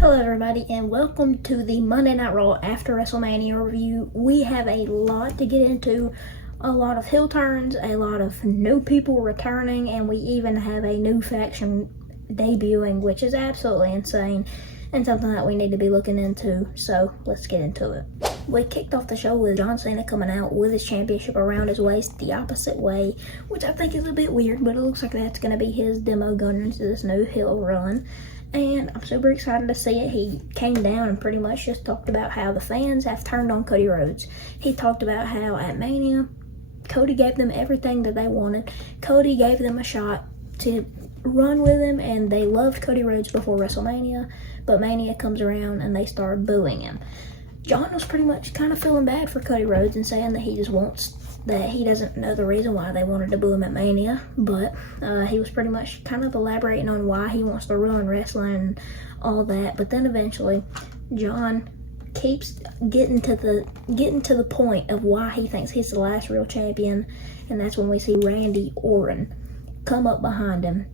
Hello everybody and welcome to the Monday Night Raw after WrestleMania review. We have a lot to get into, a lot of heel turns, a lot of new people returning, and we even have a new faction debuting, which is absolutely insane and something that we need to be looking into. So let's get into it. We kicked off the show with John Cena coming out with his championship around his waist the opposite way, which I think is a bit weird, but it looks like that's going to be his demo going into this new heel run. And I'm super excited to see it. He came down and pretty much just talked about how the fans have turned on Cody Rhodes. He talked about how at Mania, Cody gave them everything that they wanted. Cody gave them a shot to run with him, and they loved Cody Rhodes before WrestleMania, but Mania comes around and they start booing him. John was pretty much kind of feeling bad for Cody Rhodes and saying that he just wants, that he doesn't know the reason why they wanted to boo him at Mania, but he was pretty much kind of elaborating on why he wants to ruin wrestling and all that. But then eventually John keeps getting to the point of why he thinks he's the last real champion, and that's when we see Randy Orton come up behind him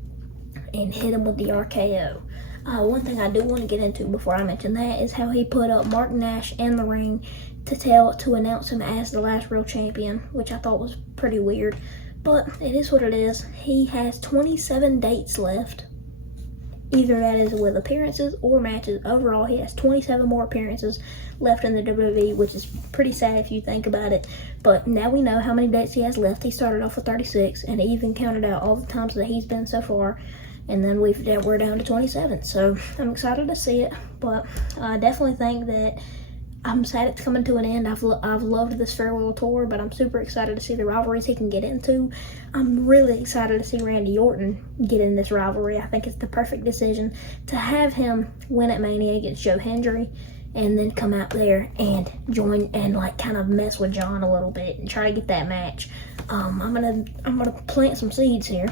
and hit him with the RKO. One thing I do want to get into before I mention that is how he put up Mark Nash in the ring to announce him as the last real champion, which I thought was pretty weird, but it is what it is. He has 27 dates left. Either that is with appearances or matches. Overall, he has 27 more appearances left in the WWE, which is pretty sad if you think about it. But now we know how many dates he has left. He started off with 36, and he even counted out all the times that he's been so far. And then we're down to 27. So I'm excited to see it, but I definitely think that I'm sad it's coming to an end. I've loved this farewell tour, but I'm super excited to see the rivalries he can get into. I'm really excited to see Randy Orton get in this rivalry. I think it's the perfect decision to have him win at Mania against Joe Hendry, and then come out there and join and like kind of mess with John a little bit and try to get that match. I'm gonna plant some seeds here.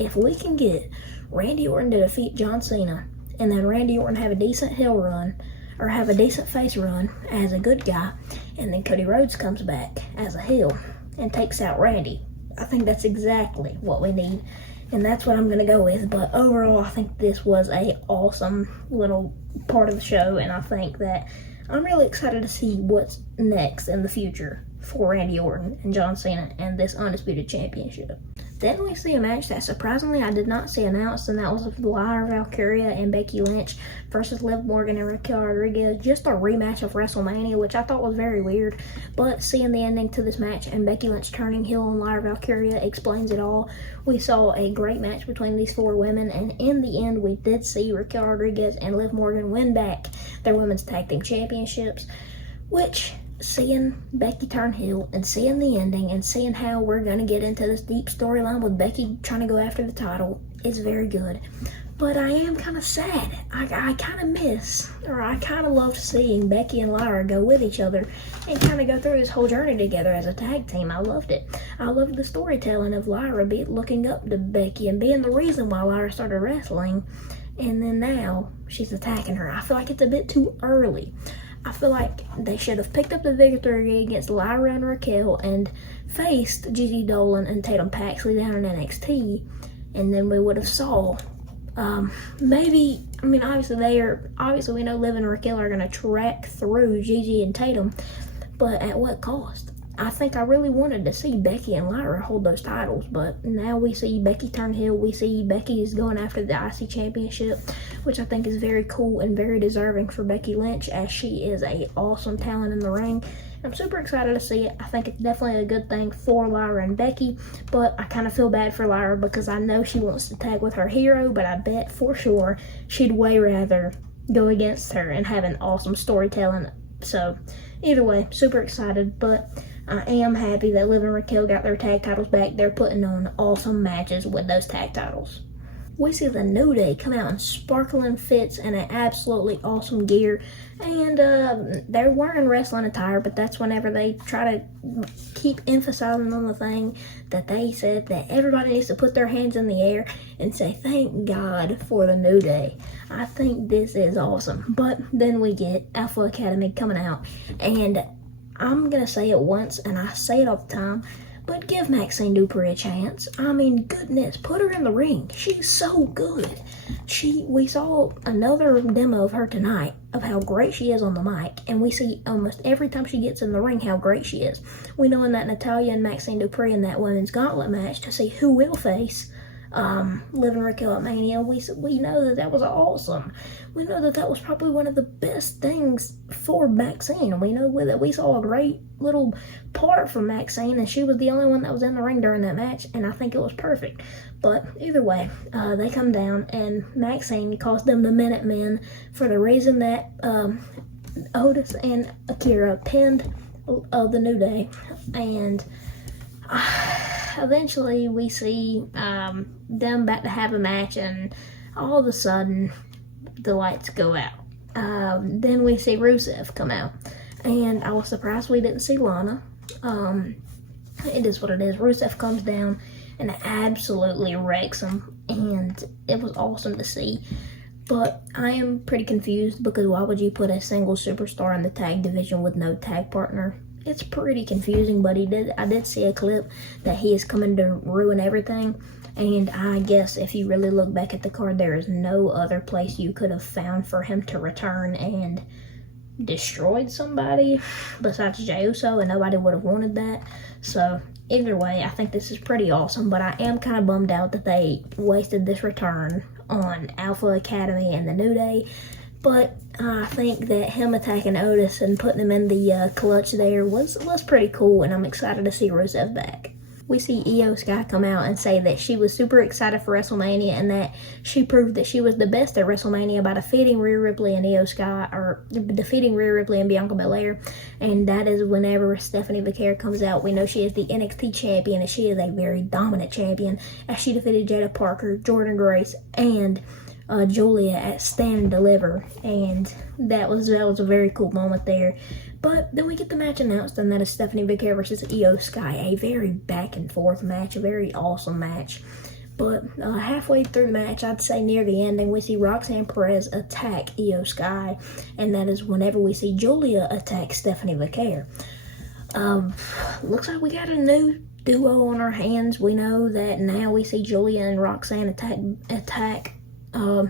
If we can get Randy Orton to defeat John Cena, and then Randy Orton have a decent heel run, or have a decent face run as a good guy, and then Cody Rhodes comes back as a heel and takes out Randy, I think that's exactly what we need, and that's what I'm going to go with. But overall, I think this was a awesome little part of the show, and I think that I'm really excited to see what's next in the future for Randy Orton and John Cena and this Undisputed Championship. Then we see a match that surprisingly I did not see announced, and that was Lyra Valkyria and Becky Lynch versus Liv Morgan and Raquel Rodriguez. Just a rematch of WrestleMania, which I thought was very weird. But seeing the ending to this match and Becky Lynch turning heel on Lyra Valkyria explains it all. We saw a great match between these four women, and in the end we did see Raquel Rodriguez and Liv Morgan win back their Women's Tag Team Championships, which, seeing Becky turn heel and seeing the ending and seeing how we're going to get into this deep storyline with Becky trying to go after the title is very good. But I am kind of sad. I kind of miss, or I kind of loved seeing Becky and Lyra go with each other and kind of go through this whole journey together as a tag team. I loved it. I loved the storytelling of Lyra looking up to Becky and being the reason why Lyra started wrestling. And then now she's attacking her. I feel like it's a bit too early. I feel like they should have picked up the victory against Lyra and Raquel and faced Gigi Dolan and Tatum Paxley down in NXT, and then we would have saw maybe, I mean, obviously we know Liv and Raquel are going to track through Gigi and Tatum, but at what cost? I think I really wanted to see Becky and Lyra hold those titles, but now we see Becky turn heel. We see Becky is going after the IC Championship, which I think is very cool and very deserving for Becky Lynch, as she is a awesome talent in the ring. I'm super excited to see it. I think it's definitely a good thing for Lyra and Becky, but I kind of feel bad for Lyra because I know she wants to tag with her hero, but I bet for sure she'd way rather go against her and have an awesome storytelling. So either way, super excited, but I am happy that Liv and Raquel got their tag titles back. They're putting on awesome matches with those tag titles. We see the New Day come out in sparkling fits and an absolutely awesome gear. And they're wearing wrestling attire, but that's whenever they try to keep emphasizing on the thing that they said that everybody needs to put their hands in the air and say, thank God for the New Day. I think this is awesome. But then we get Alpha Academy coming out, and I'm going to say it once, and I say it all the time, but give Maxine Dupree a chance. I mean, goodness, put her in the ring. She's so good. We saw another demo of her tonight of how great she is on the mic, and we see almost every time she gets in the ring how great she is. We know in that Natalya and Maxine Dupree in that women's gauntlet match to see who will face Liv and Raquel at Mania, we know that was awesome. We know that was probably one of the best things for Maxine. We know that we saw a great little part from Maxine, and she was the only one that was in the ring during that match, and I think it was perfect. But either way, they come down, and Maxine calls them the Minutemen for the reason that Otis and Akira pinned the New Day, and eventually we see them back to have a match, and all of a sudden the lights go out. Then we see Rusev come out, and I was surprised we didn't see Lana. It is what it is. Rusev comes down and absolutely wrecks him, and it was awesome to see. But I am pretty confused, because why would you put a single superstar in the tag division with no tag partner? It's pretty confusing, but I did see a clip that he is coming to ruin everything, and I guess if you really look back at the card, there is no other place you could have found for him to return and destroyed somebody besides Jey Uso, and nobody would have wanted that. So either way, I think this is pretty awesome, but I am kind of bummed out that they wasted this return on Alpha Academy and the New Day. But I think that him attacking Otis and putting him in the clutch there was pretty cool, and I'm excited to see Rusev back. We see Io Sky come out and say that she was super excited for WrestleMania, and that she proved that she was the best at WrestleMania by defeating Rhea Ripley and defeating Rhea Ripley and Bianca Belair. And that is whenever Stephanie Vaquer comes out, we know she is the NXT champion, and she is a very dominant champion, as she defeated Jada Parker, Jordynne Grace, and Julia at Stand and Deliver, and that was a very cool moment there. But then we get the match announced, and that is Stephanie Vaquer versus Io Sky, a very back and forth match, a very awesome match. But halfway through the match, I'd say near the ending, we see Roxanne Perez attack Io Sky, and that is whenever we see Julia attack Stephanie Vaquer. Looks like we got a new duo on our hands. We know that now we see Julia and Roxanne attack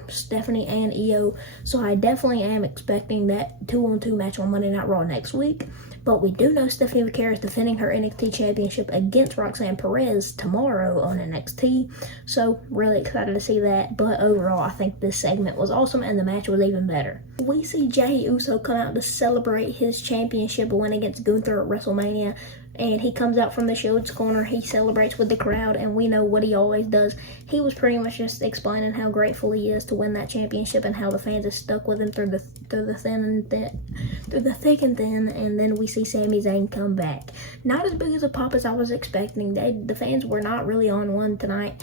Stephanie and Io, so I definitely am expecting that 2-on-2 match on Monday Night Raw next week. But we do know Stephanie Vaquer is defending her NXT championship against Roxanne Perez tomorrow on NXT, so really excited to see that. But overall, I think this segment was awesome, and the match was even better. We see Jey Uso come out to celebrate his championship win against Gunther at WrestleMania, and he comes out from the Shield's corner, he celebrates with the crowd, and we know what he always does. He was pretty much just explaining how grateful he is to win that championship, and how the fans have stuck with him through the thick and thin. And then we see Sami Zayn come back. Not as big as a pop as I was expecting. The fans were not really on one tonight.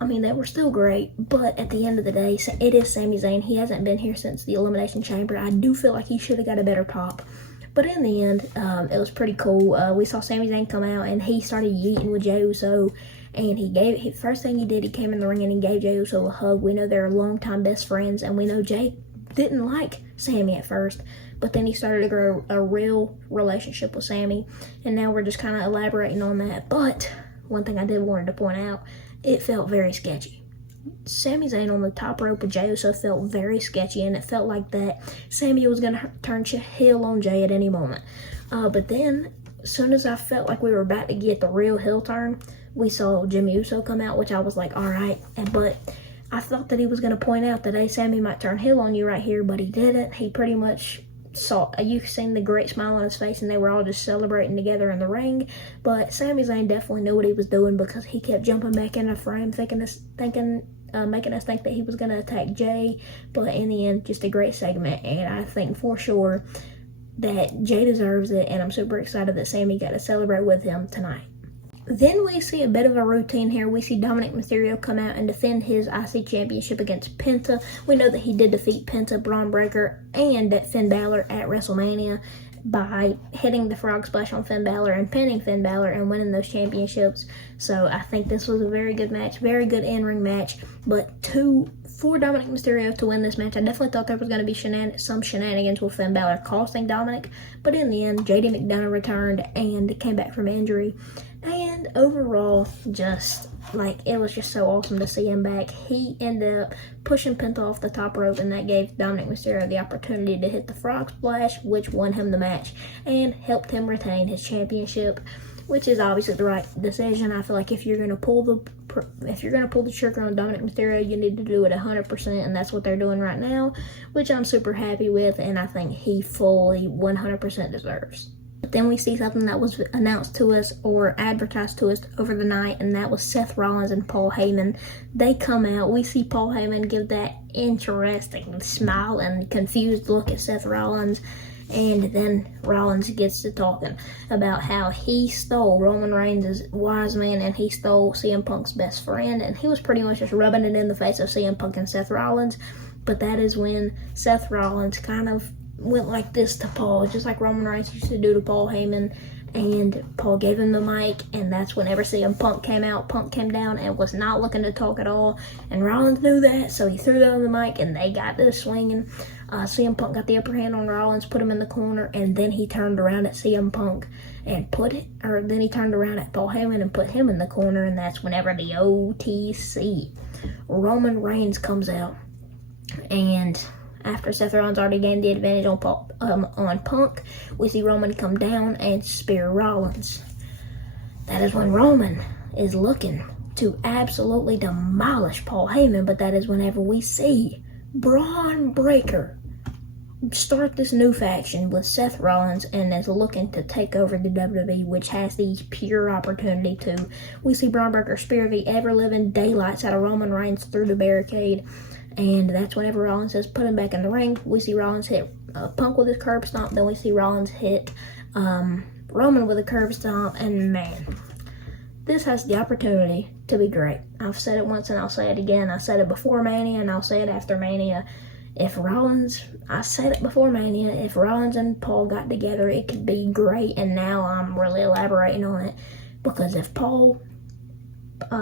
I mean, they were still great, but at the end of the day, it is Sami Zayn. He hasn't been here since the Elimination Chamber. I do feel like he should have got a better pop. But in the end, it was pretty cool. We saw Sami Zayn come out, and he started yeeting with Jey Uso. And first thing he did, he came in the ring and he gave Jey Uso a hug. We know they're longtime best friends, and we know Jey didn't like Sami at first, but then he started to grow a real relationship with Sami, and now we're just kind of elaborating on that. But one thing I did want to point out, it felt very sketchy. Sami Zayn on the top rope with Jey Uso felt very sketchy, and it felt like that Sami was going to turn heel on Jey at any moment. But then, as soon as I felt like we were about to get the real heel turn, we saw Jimmy Uso come out, which I was like, alright. But I thought that he was going to point out that, hey, Sami might turn heel on you right here, but he didn't. He pretty much you seen the great smile on his face, and they were all just celebrating together in the ring. But Sami Zayn definitely knew what he was doing, because he kept jumping back in the frame, making us think that he was going to attack Jey. But in the end, just a great segment, and I think for sure that Jey deserves it, and I'm super excited that Sami got to celebrate with him tonight. Then we see a bit of a routine here. We see Dominic Mysterio come out and defend his IC championship against Penta. We know that he did defeat Penta, Braun Breaker, and Finn Balor at WrestleMania by hitting the frog splash on Finn Balor and pinning Finn Balor and winning those championships. So I think this was a very good match, very good in-ring match. But for Dominic Mysterio to win this match, I definitely thought there was going to be some shenanigans with Finn Balor costing Dominic. But in the end, JD McDonough returned and came back from injury. And And overall, just like it was just so awesome to see him back. He ended up pushing Penta off the top rope, and that gave Dominic Mysterio the opportunity to hit the frog splash, which won him the match and helped him retain his championship, which is obviously the right decision. I feel like if you're gonna pull the trigger on Dominic Mysterio, you need to do it 100%, and that's what they're doing right now, which I'm super happy with, and I think he fully 100% deserves. But then we see something that was announced to us or advertised to us over the night, and that was Seth Rollins and Paul Heyman. They come out. We see Paul Heyman give that interesting smile and confused look at Seth Rollins, and then Rollins gets to talking about how he stole Roman Reigns' wise man and he stole CM Punk's best friend, and he was pretty much just rubbing it in the face of CM Punk and Seth Rollins. But that is when Seth Rollins kind of went like this to Paul, just like Roman Reigns used to do to Paul Heyman, and Paul gave him the mic, and that's whenever CM Punk came out. Punk came down and was not looking to talk at all, and Rollins knew that, so he threw down the mic, and they got this swinging. CM Punk got the upper hand on Rollins, put him in the corner, and then he turned around at CM Punk and then he turned around at Paul Heyman and put him in the corner, and that's whenever the OTC Roman Reigns comes out, and after Seth Rollins already gained the advantage on Punk, we see Roman come down and spear Rollins. That is when Roman is looking to absolutely demolish Paul Heyman, but that is whenever we see Braun Breaker start this new faction with Seth Rollins and is looking to take over the WWE, which has the pure opportunity to. We see Braun Breaker spear the ever-living daylights out of Roman Reigns through the barricade, and that's whenever Rollins says put him back in the ring. We see Rollins hit Punk with his curb stomp, then we see Rollins hit Roman with a curb stomp, and man, this has the opportunity to be great. I've said it once and I'll say it again. I said it before Mania and I'll say it after Mania. I said it before Mania, if Rollins and Paul got together, it could be great, and now I'm really elaborating on it, because if Paul,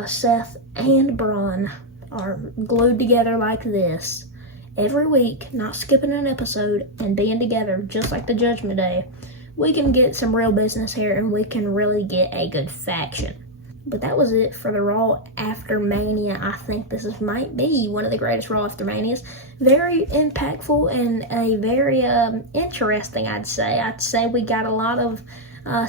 Seth, and Braun are glued together like this every week, not skipping an episode, and being together just like the Judgment Day, we can get some real business here, and we can really get a good faction. But that was it for the Raw after Mania. I think this might be one of the greatest Raw after Manias. Very impactful and a very interesting, I'd say. I'd say we got a lot of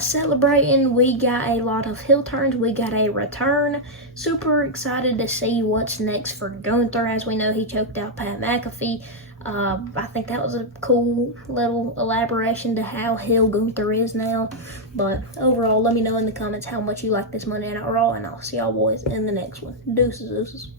celebrating. We got a lot of heel turns. We got a return. Super excited to see what's next for Gunther. As we know, he choked out Pat McAfee. I think that was a cool little elaboration to how heel Gunther is now. But overall, let me know in the comments how much you like this Monday Night Raw, and I'll see y'all boys in the next one. Deuces.